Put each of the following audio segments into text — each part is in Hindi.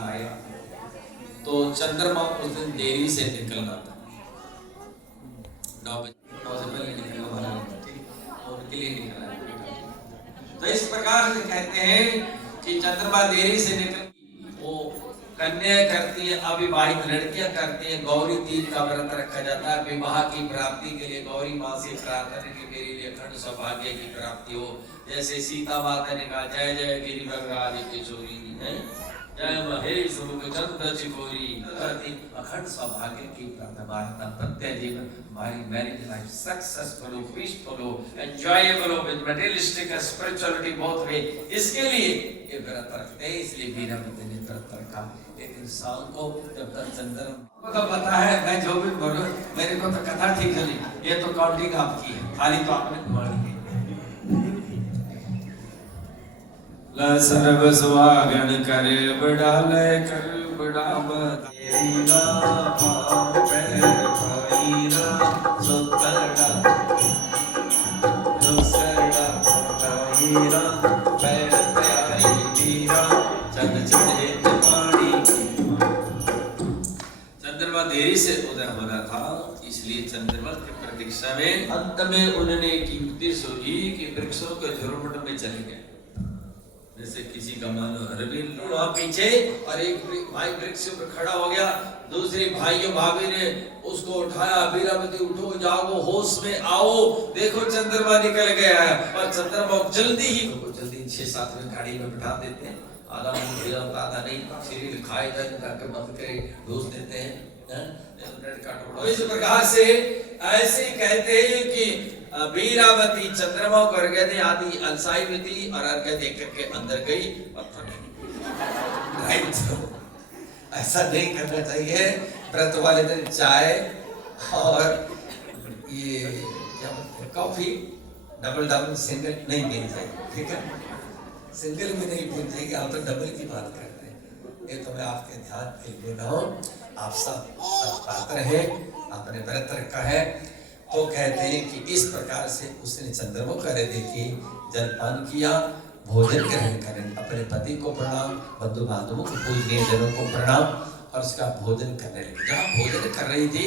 आएगा। तो चंद्रमा उस दिन देरी से निकलना था, 9 बजे, 9 से पहले निकलना वाला नहीं, ठीक, उनके लिए निकला है। तो इस प्रकार से कहते हैं कि चंद्रमा देरी से निकल, वो कन्या करती है, अविवाहित लड़कियां करती हैं, गौरी तीज का व्रत रखा जाता है विवाह की प्राप्ति के लिए। गौरी माँ से प्रार्थना कि मेरे लिए अखंड सौभाग्य की प्राप्ति हो। जैसे सीता माता ने कहा जय जय गिरिवर आदि किशोरी है, जय महेश मुख चंद्र चिकोरी, अखंड सौभाग्य की प्रार्थना, प्रत्यय जीवन हमारी मैरिज लाइफ सक्सेसफुल हो, पीसफुल हो, एंजॉयबल हो with materialistic and spirituality both way. इसके लिए ये व्रत रखते हैं, इसलिए वीरपति ने व्रत रखा। लेकिन शाम को जब तक चंद्रमा को पता है, मैं जो भी बोलूं मेरे को तो कथा ठीक चली, ये तो काउंटिंग आपकी है, खाली तो आपने घुमानी है। सर्व सुहागण करे बड़ाले कर बड़ावत तेरा पाँव पैर भाईरा सुतड़ा दूसरा भाईरा पैर प्यारी तीरा चंद चढ़े पानी। चंद्रमा देरी से उदय हो रहा था, इसलिए चंद्रमा की प्रतीक्षा में अंत में उन्होंने एक युक्ति सोची कि वृक्षों के झुरमुट में चले गए। जैसे किसी का मान लो पीछे और एक भाई वृक्ष पर खड़ा हो गया, दूसरे भाइयों भाभी ने उसको उठाया, वीरावती उठो जागो होश में आओ, देखो चंद्रमा निकल गया है। और चंद्रमा जल्दी 6-7 में गाड़ी में बिठा देते हैं, आधा आधा नहीं शरीर खाए जाए ताकि बंद करे ढूंढ देते हैं। इस प्रकार से ऐसे कहते हैं कि वीरावती चंद्रमा को अर्घ्य दे आदि अलसाई में थी और अर्घ्य दे करके अंदर गई। ऐसा नहीं करना चाहिए। व्रत वाले दिन चाय और ये कॉफी डबल सिंगल नहीं पीनी चाहिए, ठीक है, सिंगल भी नहीं पीनी चाहिए। आप तो डबल की बात करते हैं, ये तो मैं आपके ध्यान के लिए बोल रहा हूँ। आप सब पात्र हैं, आपने व्रत रखा है। तो कहते हैं कि इस प्रकार से उसने चंद्रमा को अर्घ्य देके जलपान किया, भोजन ग्रहण करें, अपने पति को प्रणाम, बंधु बांधवों को, पूजनीय जनों को प्रणाम, और उसका भोजन करने लगे। जहाँ भोजन कर रही थी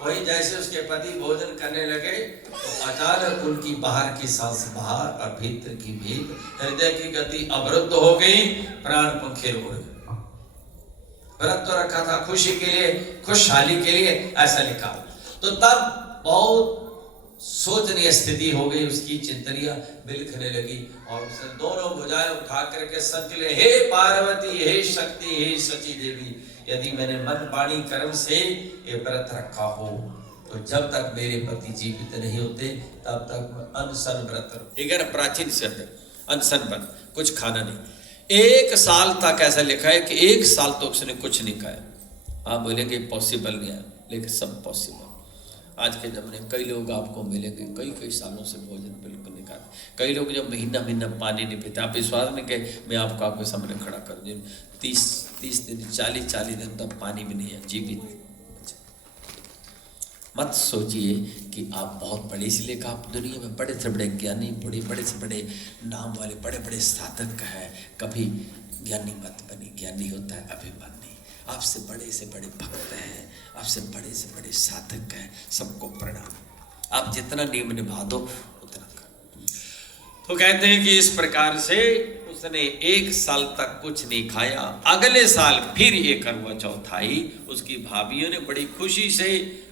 वही जैसे उसके पति भोजन करने लगे तो अचानक उनकी बाहर की सांस बाहर और भीतर की भीतर, हृदय की गति अवरुद्ध हो गई, प्राण पंखे उड़ गए। व्रत तो रखा था खुशी के लिए, खुशहाली के लिए, ऐसा लिखा। तो तब बहुत सोचनीय स्थिति हो गई उसकी, चिंतनियां बिलखने लगी और उसने दोनों भुजाएं उठा करके संकले, हे पार्वती, हे शक्ति, हे सची देवी, यदि मैंने मन वाणी कर्म से ये व्रत रखा हो तो जब तक मेरे पति जीवित नहीं होते तब तक अनशन व्रत, ठीक है ना, प्राचीन शब्द अनशन व्रत, कुछ खाना नहीं। 1 साल तक ऐसा लिखा है कि 1 साल तो उसने कुछ नहीं खाया। आप बोलेंगे पॉसिबल नहीं है, लेकिन सब पॉसिबल। आज के जमाने कई लोग आपको मिलेंगे कई सालों से भोजन बिल्कुल नहीं खाते, कई लोग जब महीना पानी नहीं पीते। आप विश्वास नहीं कि मैं आपके सामने खड़ा कर दूँ 30 दिन 40 दिन तक पानी भी नहीं है, जीवित। मत सोचिए कि आप बहुत बड़े, इसलिए कहा आप दुनिया में बड़े से बड़े ज्ञानी, बड़े से बड़े नाम वाले, बड़े साधक है, कभी ज्ञानी मत बनी। ज्ञानी होता है अभिमानी, आपसे बड़े से बड़े भक्त हैं, आपसे बड़े से बड़े साधक हैं, सबको प्रणाम। आप जितना नियम निभा दो उतना कर। तो कहते हैं कि इस प्रकार से उसने 1 साल तक कुछ नहीं खाया। अगले साल फिर ये करवा चौथ आई, उसकी भाभियों ने बड़ी खुशी से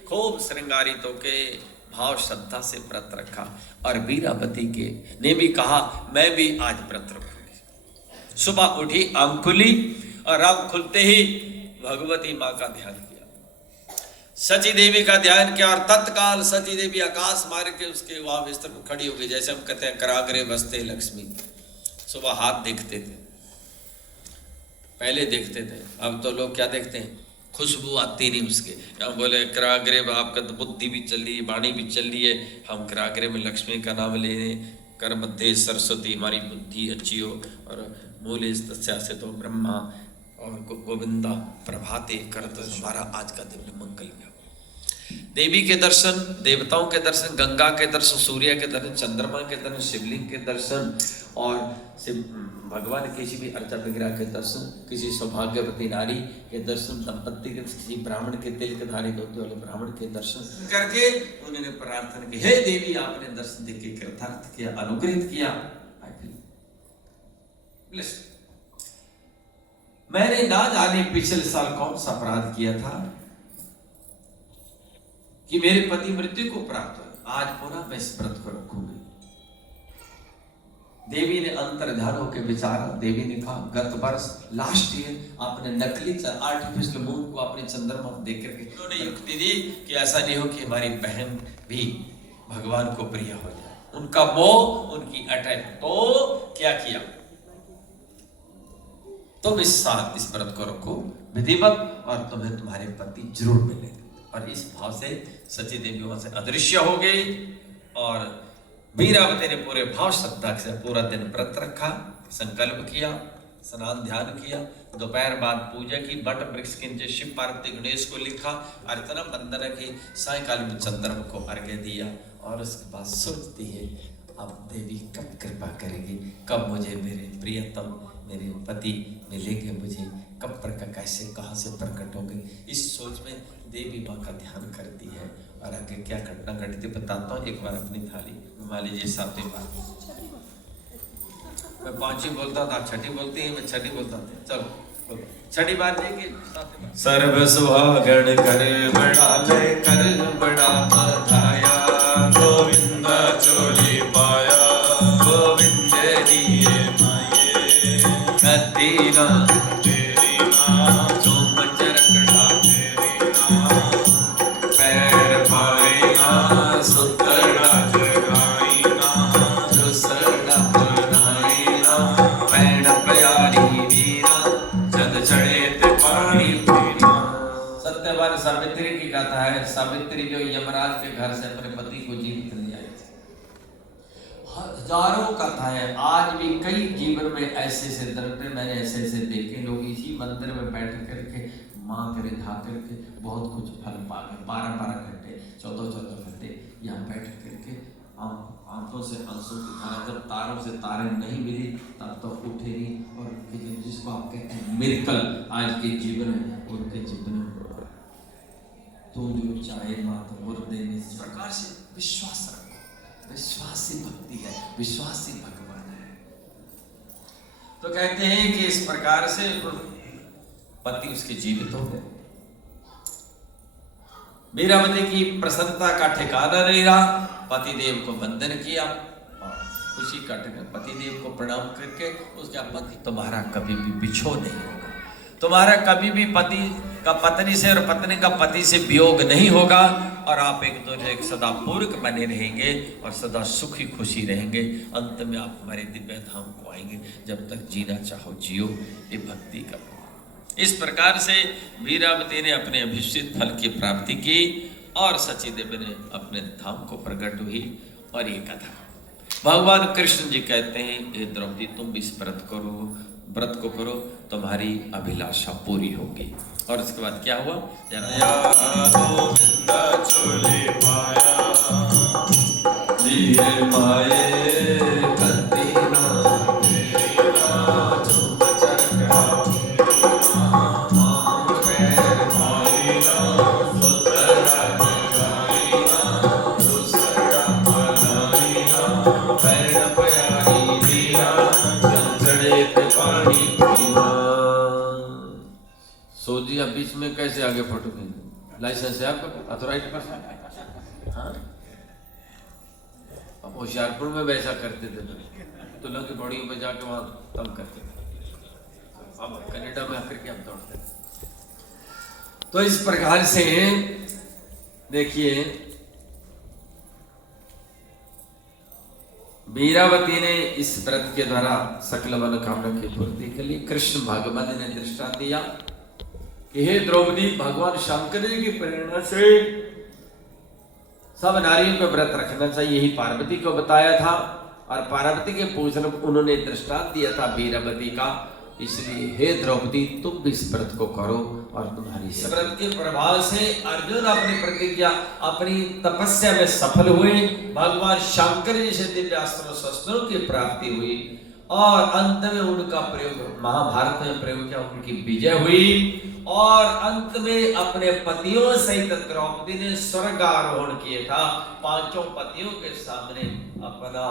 खूब श्रृंगारित होके भाव श्रद्धा से व्रत रखा और वीरावती के ने भी कहा मैं भी आज व्रत रखूंगी। सुबह उठी, आंख खुली और आंख खुलते ही भगवती माँ का ध्यान किया, सची देवी का ध्यान किया और तत्काल सची देवी आकाश मार के उसके वहां बिस्तर पर खड़ी हो गई। जैसे हम कहते हैं कराग्रे बसते लक्ष्मी। सुबह हाथ देखते थे, पहले देखते थे, अब तो लोग क्या देखते हैं, खुशबू आती नहीं उसके। हम बोले कराग्रे आपका तो बुद्धि भी चल रही है, वाणी भी चल रही है, हम कराग्रे में लक्ष्मी का नाम ले रहे, कर मध्य सरस्वती, हमारी बुद्धि अच्छी हो, और मूले तस्या से तो ब्रह्मा और गोविंदा प्रभाते करत, हमारा आज का दिन मंगल में। देवी के दर्शन, देवताओं के दर्शन, गंगा के दर्शन, सूर्य के दर्शन, चंद्रमा के दर्शन, शिवलिंग के दर्शन और भगवान किसी भी अर्चा विग्रह के दर्शन, किसी सौभाग्यवती नारी के दर्शन, दंपत्ति के, किसी ब्राह्मण के तिल के धारी धोती वाले ब्राह्मण के दर्शन करके उन्होंने प्रार्थना की, हे देवी आपने दर्शन देख के कृतार्थ किया, अनुग्रहित किया। मैंने ना जाने पिछले साल कौन सा अपराध किया था कि मेरे पति मृत्यु को प्राप्त हुआ, आज पुनः मैं इस व्रत को रखूंगी। देवी ने अंतर्ध्यान होकर विचारा, देवी ने कहा गत वर्ष लास्ट ईयर आपने नकली आर्टिफिशियल मून को अपने चंद्रमा देख करके उन्होंने युक्ति दी कि ऐसा नहीं हो कि हमारी बहन भी भगवान को प्रिय हो जाए, उनका मोह, उनकी अटैक। तो क्या किया, तुम इस साल इस व्रत को रखो विधिवत और तुम्हें तुम्हारे पति जरूर मिलेंगे। और इस भाव से सची देवी वहां से अदृश्य हो गई और वीरावती ने पूरे भाव श्रद्धा से पूरा दिन व्रत रखा, संकल्प किया, स्नान ध्यान किया, दोपहर बाद पूजा की, बट वृक्ष के नीचे शिव पार्वती गणेश को लिखा, अर्चना वंदना की, सायकाल में चंद्रमा को अर्घ्य दिया और उसके बाद सोचती है अब देवी कब कृपा करेगी, कब मुझे मेरे प्रियतम मेरे पति मिलेंगे, मुझे कब प्रकट, कैसे कहाँ से प्रकट होंगे। इस सोच में देवी माँ का ध्यान करती है और आगे क्या घटना घटी थी बताता हूँ। एक बार अपनी थाली मान लीजिए, सातवीं बार मैं पांचवी बोलता था, छठी बोलती है, मैं छठी बोलता था, चलो छठी बार लेके सर्व सुहागण कर बड़ा ले कर बड़ा बधाया, गोविंद चोरी पाया, गोविंद दिए माये कतीना तेरी ना, चोम चरकड़ा तेरी ना, पैर भाई ना, सुतरा जगाई ना, जो सरड़ा बनाई ना, पैण प्यारी वीरा, जद चढ़े ते पानी पीना। सत्यवान सावित्री की कथा है। सावित्री जो यमराज के घर से अपने पति को जीवित ले आई थी। हजारों कथा है, आज भी कई जीवन में ऐसे ऐसे दृश्य मैंने ऐसे ऐसे देखे। लोग इसी मंदिर में बैठ करके माँ करे धा करके बहुत कुछ फल पा गए। 12-12 घंटे 14-14 घंटे यहाँ बैठ करके आंखों से आंसू की धारा, जब तारों से तारे नहीं मिली तब तो उठे नहीं। और जिसको आप कहते हैं मिरेकल आज के जीवन में, उनके जीवन में तो जो चाहे माता मोर देने, इस प्रकार से विश्वास रखो। विश्वास ही भक्ति है, विश्वास ही भगवान है। तो कहते हैं कि इस प्रकार से पति उसके जीवित हो गए। वीरावती की प्रसन्नता का ठिकाना नहीं रहा। पतिदेव को वंदन किया और खुशी का पतिदेव को प्रणाम करके उसका पति तुम्हारा कभी भी बिछो नहीं होगा, तुम्हारा कभी भी पति का पत्नी से और पत्नी का पति से वियोग नहीं होगा और आप एक दूसरे सदा पूरक बने रहेंगे और सदा सुखी खुशी रहेंगे। अंत में आप हमारे दिव्य धाम को आएंगे। जब तक जीना चाहो जियो, ये भक्ति का। इस प्रकार से वीरावती ने अपने अभिष्ट फल की प्राप्ति की और सची देवी ने अपने धाम को प्रकट हुई। और ये कथा भगवान कृष्ण जी कहते हैं, हे द्रौपदी तुम भी इस व्रत को करो, तुम्हारी अभिलाषा पूरी होगी। और उसके बाद क्या हुआ, सोची अब बीच में कैसे आगे फटोगे? लाइसेंस है आपका, अथॉराइज पर्सन? हाँ, अब होशियारपुर में वैसा करते थे तो लंग बॉडियों में जाके वहां तंग करते थे। अब कनाडा में आकर के हम दौड़ते। तो इस प्रकार से देखिए, वीरावती ने इस व्रत के द्वारा सकल मनोकामना की पूर्ति के लिए कृष्ण भगवान ने दृष्टांत दिया कि हे द्रौपदी, भगवान शंकर जी की प्रेरणा से सब नारियों को व्रत रखना चाहिए, यही पार्वती को बताया था। और पार्वती के पूजन उन्होंने दृष्टांत दिया था वीरावती का। इसलिए हे द्रौपदी तुम भी इस व्रत को करो और तुम्हारी इस व्रत के प्रभाव से अर्जुन अपनी प्रतिज्ञा अपनी तपस्या में सफल हुए, भगवान शंकर जी से दिव्यास्त्रों शस्त्रों की प्राप्ति हुई और अंत में उनका प्रयोग महाभारत में प्रयोग किया, उनकी विजय हुई और अंत में अपने पतियों सहित द्रौपदी ने स्वर्ग आरोहण किया था। पांचों पतियों के सामने अपना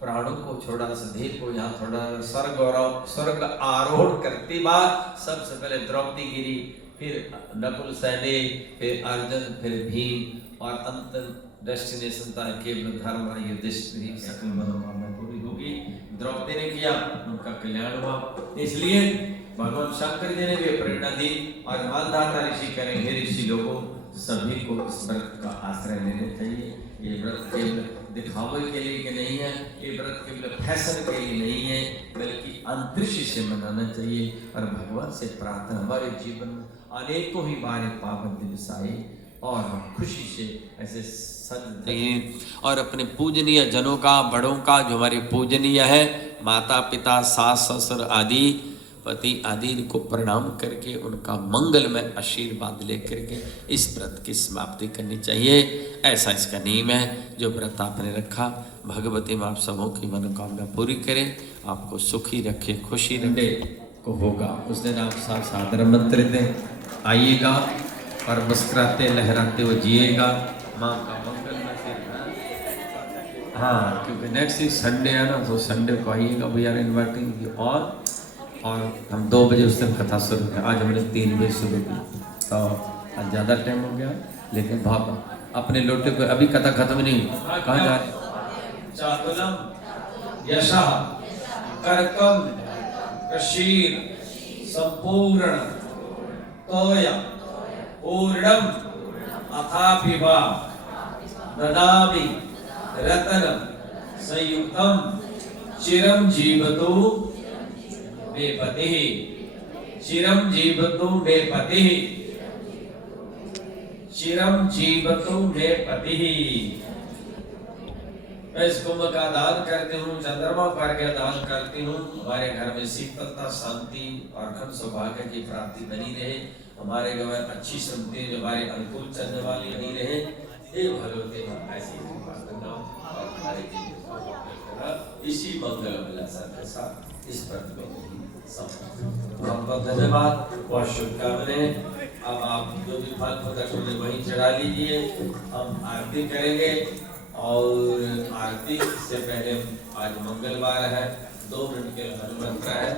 प्राणों को छोड़ा, सधेव को यहाँ थोड़ा स्वर्ग आरोहण करती बात सबसे पहले द्रौपदी गिरी, फिर नकुल सहदेव, फिर अर्जुन, फिर भीम और अंत डेस्टिनेशन था केवल धर्म युधिष्ठिर, सकल मनोकामना पूरी होगी। द्रौपदी ने किया, उनका कल्याण हुआ। इसलिए भगवान शंकर जी ने भी प्रेरणा दी और मानदाता ऋषि करेंगे, ऋषि लोगों सभी को इस व्रत का आश्रय लेना चाहिए। ये व्रत केवल दिखावे के लिए कि नहीं है, ये व्रत केवल फैशन के लिए नहीं है, बल्कि अंतरिक्ष से मनाना चाहिए और भगवान से प्रार्थना हमारे जीवन में अनेकों ही बार पावन दिवस आए और हम खुशी से ऐसे सज और अपने पूजनीय जनों का, बड़ों का, जो हमारे पूजनीय है, माता पिता सास ससुर आदि पति आदि को प्रणाम करके उनका मंगलमय आशीर्वाद लेकर के इस व्रत की समाप्ति करनी चाहिए। ऐसा इसका नियम है। जो व्रत आपने रखा भगवती माँ आप सबों की मनोकामना पूरी करे, आपको सुखी रखे, खुशी रखे को होगा। उस दिन आप सादर आमंत्रित हैं, आइएगा और मुस्कुराते लहराते हुए जिएगा। माँ का मंगल में फिर हाँ, क्योंकि नेक्स्ट वीक संडे है ना, तो संडे को आइएगा। We are inviting you all और हम 2 बजे उस दिन कथा शुरू की। आज हमने 3 बजे शुरू की, तो आज ज़्यादा टाइम हो गया, लेकिन भापा अपने लोटे को अभी कथा खत्म नहीं हुई। कहाँ जा रहे? चातुलम यशः कर्कम कशीर संपूर्ण तोय पूर्णम अथापिवा ददामि रतनम संयुक्तम चिरं जीवतु मे पतिः, चिरं जीवतु मे पतिः, चिरं जीवतु मे पतिः। मैं इस कुंभ का दान करती हूँ, चंद्रमा पर का दान करती हूँ। हमारे घर में शीतलता, शांति और धन सौभाग्य की प्राप्ति बनी रहे। हमारे घर में अच्छी संपत्ति हमारे अनुकूल चलने वाली बनी रहे। हे भगवती माँ ऐसी प्रार्थना और हमारे जीवन को इसी मंगल अभिलाषा के साथ इस व्रत में बहुत बहुत धन्यवाद और शुभकामनाएं। अब आप जो भी फल पदार्थ वहीं चढ़ा लीजिए, हम आरती करेंगे। और आरती से पहले आज मंगलवार है, 2 मिनट के मंत्र है,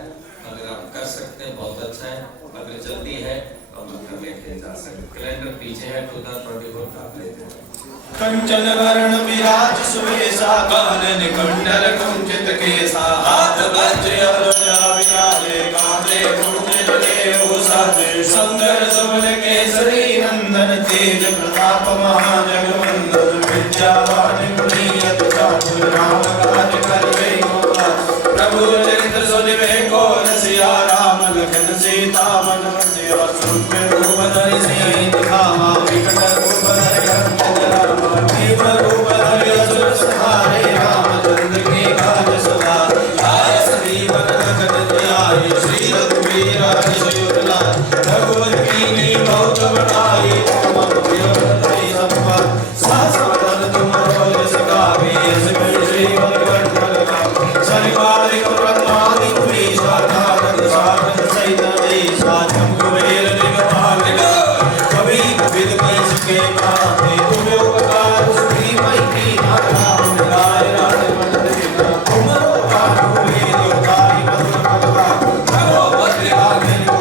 अगर आप कर सकते हैं बहुत अच्छा है, अगर जल्दी है तो मंत्र लेके जा सकते। कैलेंडर पीछे है, 2024 का आप लेते हैं। कंचन वर्ण विराज सुवेशा, कानन कुंडल कुंचित केसा, हाथ वज्र ध्वजा विराजे, कांधे मुकुट देव साजे, सुंदर सबल केसरी नंदन, तेज प्रताप महाजगवंदन, विद्यावान गुणीयत चातुर, राम काज करिबे को आतुर। प्रभु चरित्र सुनिबे को रसिया, राम लखन सीता मन बसिया, सूक्ष्म रूप धरि सिंह दिखावा, विकट रूप धरि अंजन रामा, भीम रूप धरि असुर संहारे, रामचंद्र के काज सवारे, आय सजीवन लखन जियाए, श्री रघुवीर हर्ष उर लाए, रघुवर कीन्ही बहुत बड़ाई, तुम प्रिय भरतहि संपत, सहस वदन तुमरो यश गावें, यश बिन श्रीवरगढ़ गावें, सरिवारिक ब्रह्मादि मुनीसा, नारद सारद सहित अहीसा, जम्बुवेल दिगपाल कवि विद कहि सके काते, तुम उपकार सुनि महि नाम गाय राजपद देना, तुमरो काहू वेद गाय मधुर पदवा, भगवत आज्ञा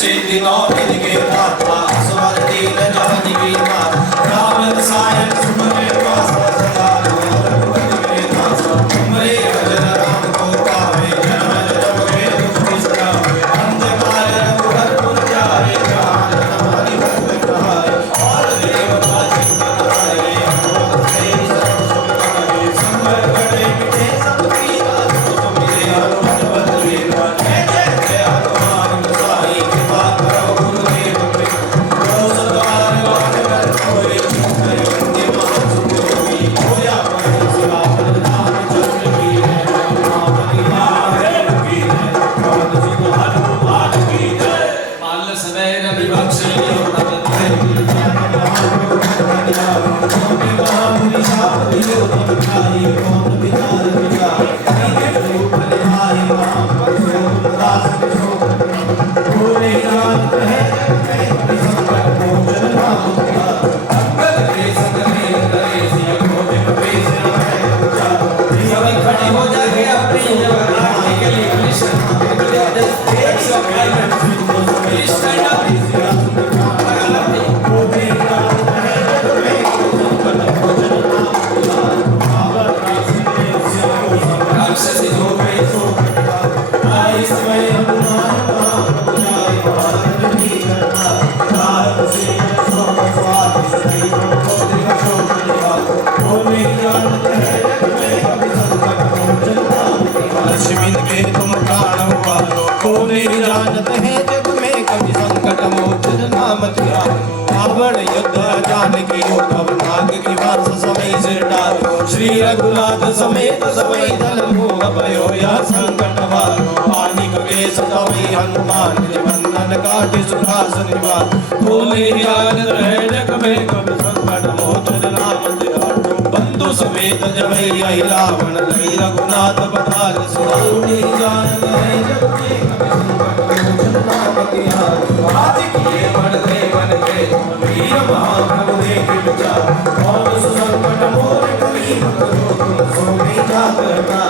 सिद्धि नौ निधि के दाता स्वर दीन जहान की मात राम रसायन सुमरे पासा सदा रघुपति के दासा तुमरे भजन राम को पावे जन्म जन्म के दुख बिसरावे अंधकार रघुवर पुर जाए जहान हमारी भक्त कहाए और देवता चिंतन आए हनुमत से सर्व सुख पाए संवर बड़े मिटे सब पीरा तुम मिले हनुमत बल वीरा जय जय जय हनुमान गोसाई कृपा करो गुरुदेव कृपा करो सद्वार वाट कर कोई करे वंदे महासुखी होया पर सिवा पर नाम चंद्र की है नाम की महादेव की है पवन सुत हनुमान की जय माल समय रवि बख्श खड़े हो जाके अपनी जगह आने के लिए लक्ष्मी के तुम प्राण पालो को नहीं जानते हैं जग में कभी संकट मोचन नाम तिहारो रावण युद्ध जानकी हो कब नाग की वास समय सिर डालो श्री रघुनाथ समेत समय दल मोह भयो यह संकट वारो पानी कलेश तवै हनुमान वंदन काटे सुखास निवास को नहीं जानते हैं जग में कभी संकट मोचन नाम तिहारो बंधु समेत जबै यही रावण लई रघुनाथ पताल सुनाई जानते हैं जग में कभी संकट मोचन नाम तिहारो आदि किए बढ़ते बन के वीर महाप्रभु देख विचार कौन सुसंकट मोर करी करो तुम सो नहीं जाता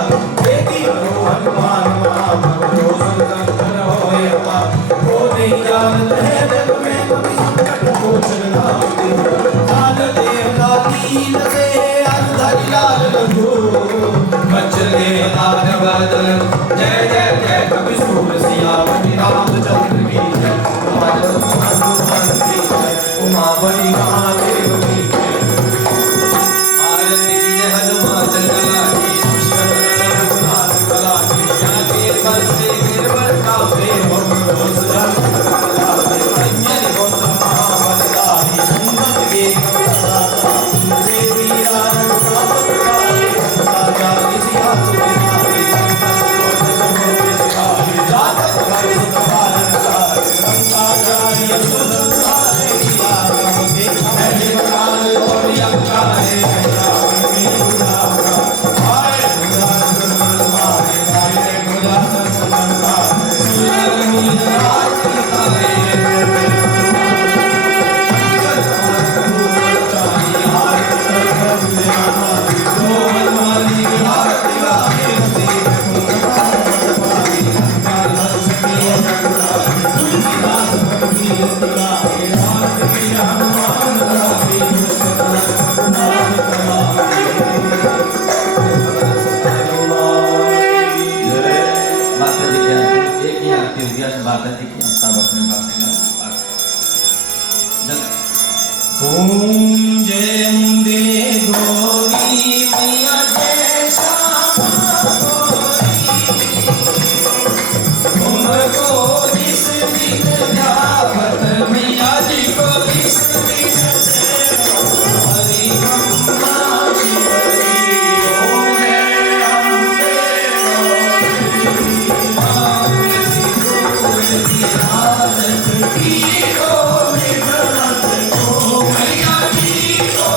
देती हो हनुमान महाप्रभु संकट होए पार को नहीं जानते हैं जग में कभी संकट मोचन नाम तिहारो काल देवता लील से अंधर लाल रघु बच्चन देवता बदल जय जय जय कवि सूर सियावती रामचंद्र की जय हनुमान की जय उमावती महादेव की जय आरती की हनुमान कला की पुष्कर रघुनाथ कला की जाके पर से गिरवर का प्रेम हो सजन कला अन्य गोत्र महाबलदारी सुंदर के कविता देवी राम कामकारे राजा किसिया सुखिनारे जात कवि सवारन कार रंगाचार्य सुसंहारे किया राम के पहले काल और यकारे राम की गुलाम आए गुलाम गुलाम मारे गाये गुलाम समान सुंदर नील राज तारे माता जी की सब अपने पास ओम जय अम्बे गौरी मैया जय श्यामा गौरी तुमको जिस दिन जावत मैया जी को इस दिन से हरि ब्रह्मा शिवरी ओम जय अम्बे गौरी माँ की आरती की को मैया जी को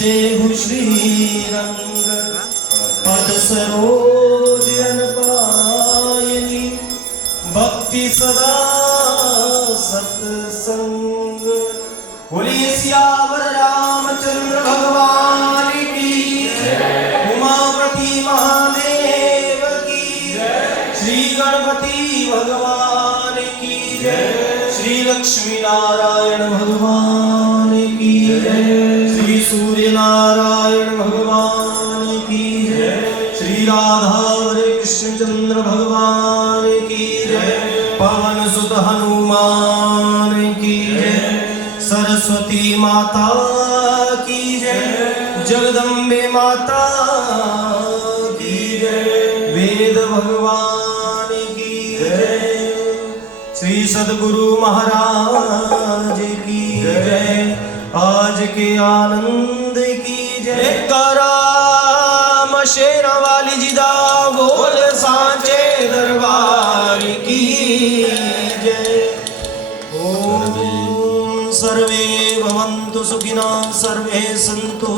देहु श्रीरंग पद सरोज अनपायनी भक्ति सदा सत्संग। बोलिए सियावर रामचंद्र भगवान की उमापति महादेव की श्री गणपति भगवान की श्री लक्ष्मी नारायण भगवान की श्री सूर्य नारायण भगवान की श्री राधा हरे कृष्ण चंद्र भगवान की पवन सुत हनुमान की सरस्वती माता की जगदम्बे माता की वेद भगवान की श्री सद्गुरु महाराज की जय। आज के आनंद की जय। कराम शेरा वाली जिदा बोल सांचे दरबार की जय। ओम सर्वे भवन्तु सुखिनः सर्वे सन्तु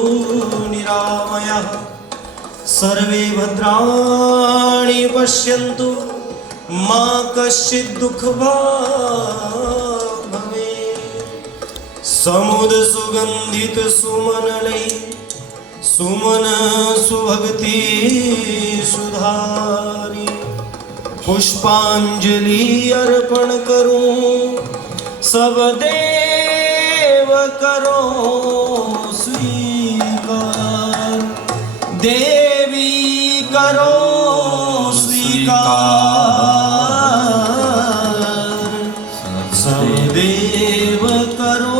निरामयाः सर्वे भद्राणि पश्यन्तु मा कश्चित् दुःखभाग् भवेत्। समुद सुगंधित सुमन लई सुमन सुभक्ति सुधारी पुष्पांजलि अर्पण करूं सब देव करो स्वीकार। देवी करो स्वीकार सब देव करो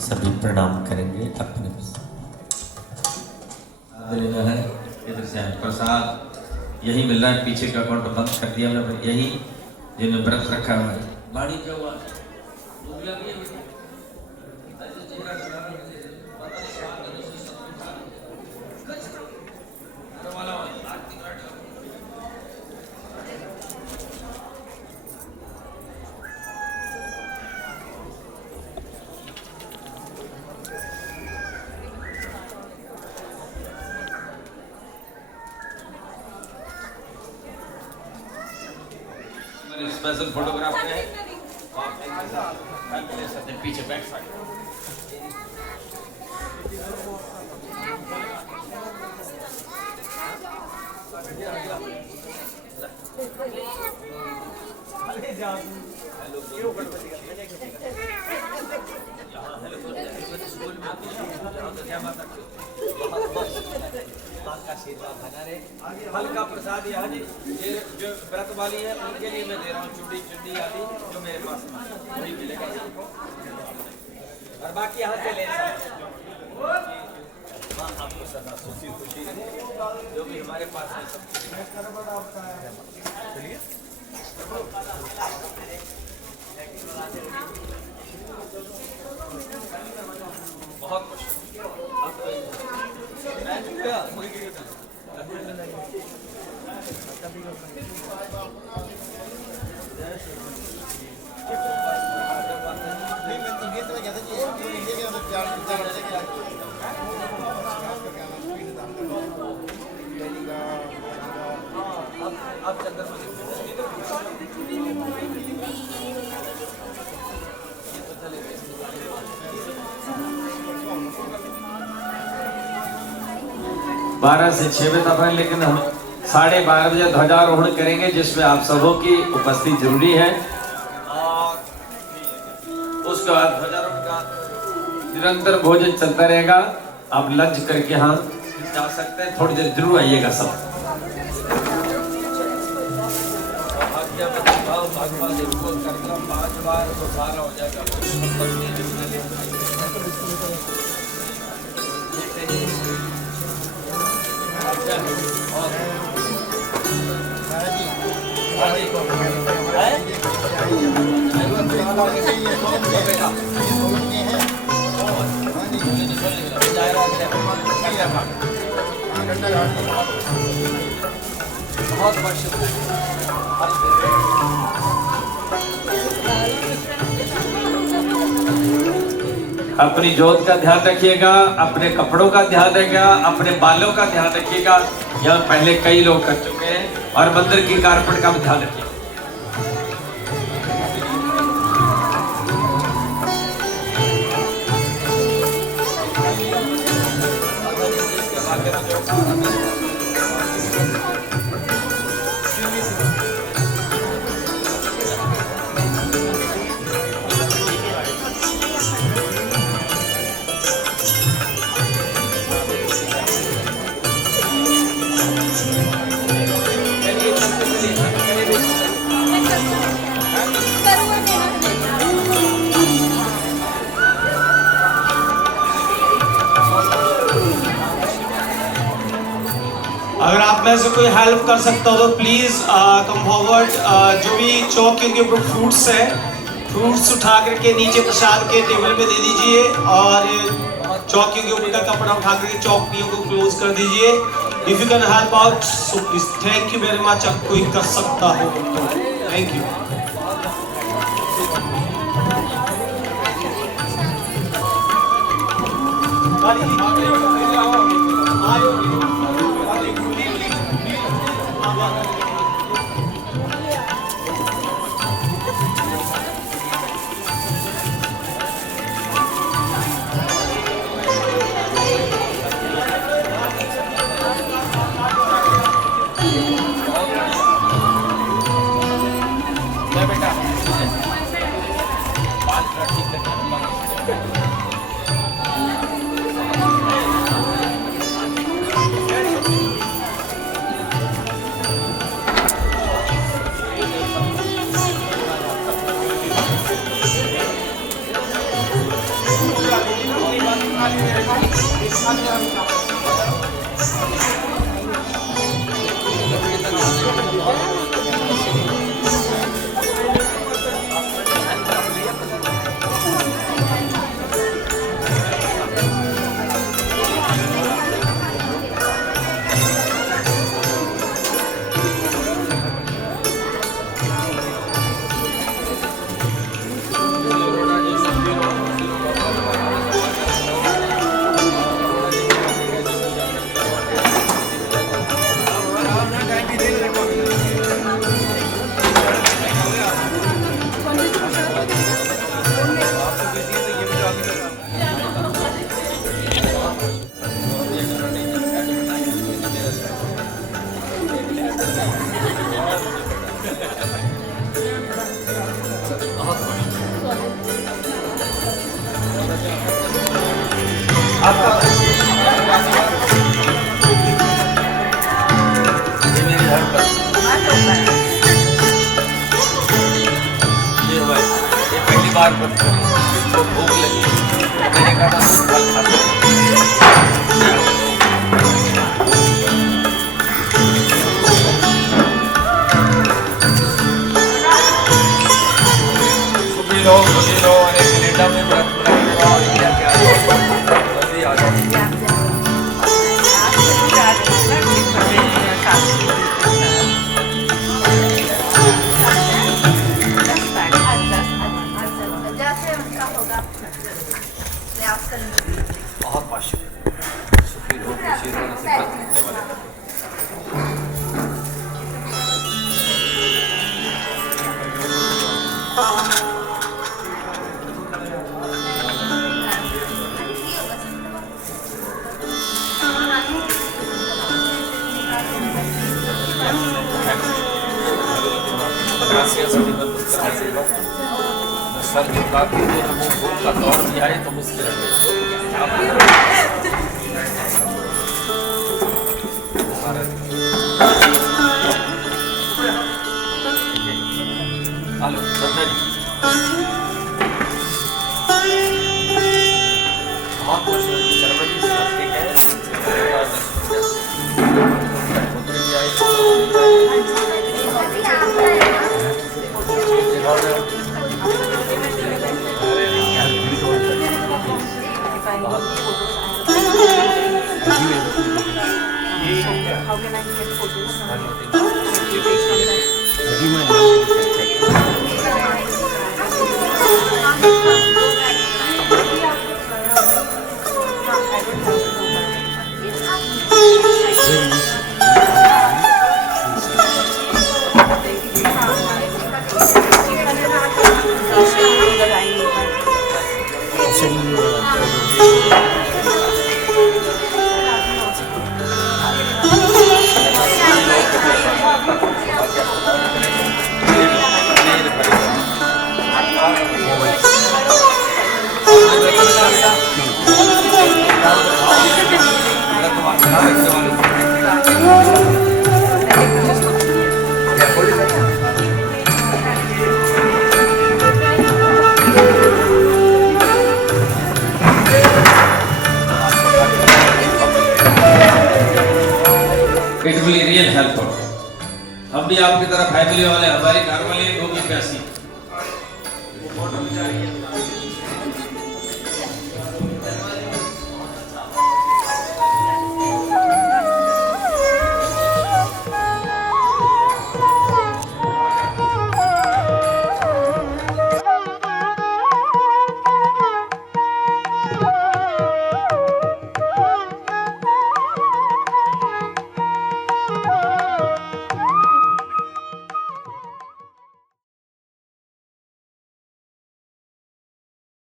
सभी प्रणाम करेंगे अपने लेना है। इधर से प्रसाद यही मिल रहा है, पीछे का अकाउंट बंद कर दिया हमने, यही जिन्होंने व्रत रखा हुआ है। बाड़ी क्या हुआ स्पेशल फोटोग्राफ में है, आप इनके साथ हेल्प ले सकते हैं पीछे बैक साइड। हल्का प्रसाद यहाँ जी, ये जो व्रत वाली है उनके लिए मैं दे रहा हूँ चूड़ी चुंडी आदि जो मेरे पास वही मिलेगा और बाकी यहाँ से ले आपको सदा खुशी खुशी जो भी हमारे पास है सब चलिए। बहुत खुश अब चंद्रमा बारह से 6 बजे तक है, लेकिन हम 12:30 बजे ध्वजारोहण करेंगे जिसमें आप सबों की उपस्थिति जरूरी है। और उसके बाद ध्वजारोहण का निरंतर भोजन चलता रहेगा। आप लंच करके यहाँ जा सकते हैं, थोड़ी देर जरूर आइएगा सब। कार्यक्रम 5 बार तो सारा हो जाएगा। अपनी जोत का ध्यान रखिएगा, अपने कपड़ों का ध्यान रखिएगा, अपने बालों का ध्यान रखिएगा। यहाँ पहले कई लोग कर चुके हैं। और मंदिर की कारपेट का भी ध्यान रखिएगा। अगर आप में से कोई हेल्प कर सकता हो तो प्लीज़ कम फॉरवर्ड। जो भी चौकियों के ऊपर फ्रूट्स है, फ्रूट्स उठा करके नीचे प्रसाद के टेबल पे दे दीजिए और चौकियों के ऊपर का कपड़ा उठा करके चौकियों को क्लोज कर दीजिए। If you can help out so please, thank you very much. आप कोई कर सकता हो तो थैंक यू। Thank you. बार मत करो, तो भूख लगी मैंने कहा था तुम फल खाते रहो। सुखी रहो अरे कनेडा में व्रत रखो और इंडिया के आ जाओ, जल्दी आ जाओ। बहुत पाशु सुखी रहो खुशी रहो ऐसे व्रत रखने वाले। सर झुका के जो भूख का दौर भी आए तो मुश्किल है। हेलो संजय जी, बहुत खुश हूँ कि शर्मा जी ठीक है। पुत्री भी आई How can I get photos? It will be real help. हम भी आपकी तरह फैमिली वाले, हमारी घर वाले लोग भी प्यासी